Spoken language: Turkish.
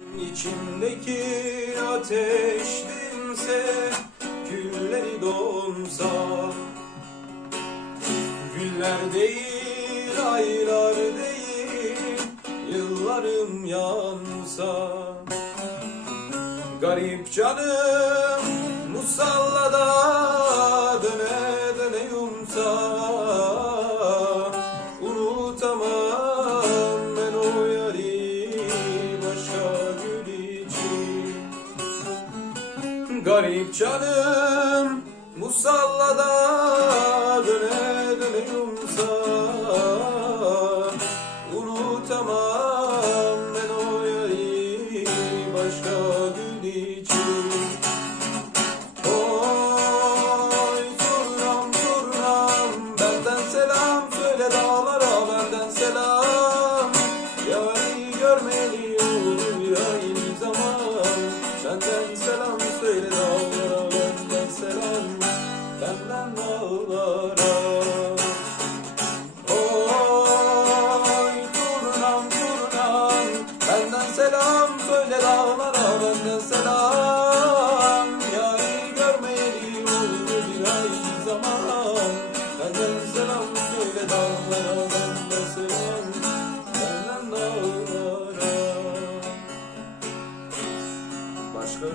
İçimdeki ateş dinse Gülleri donsa Güller değil, aylar değil Yıllarım yansa. Garip canım musallada Garip canım musallada döne döne yumsa. Unutamam ben o yari başka gül için. Oy turnam turnam benden selam söyle dağlara benden selam. Yari görmeli olur aynı zaman selam söyle dağlara benden selam. Yari görmeyeli oldu bir ay zaman. Benden selam söyle dağlara benden selam. Benden dağlara. Başka?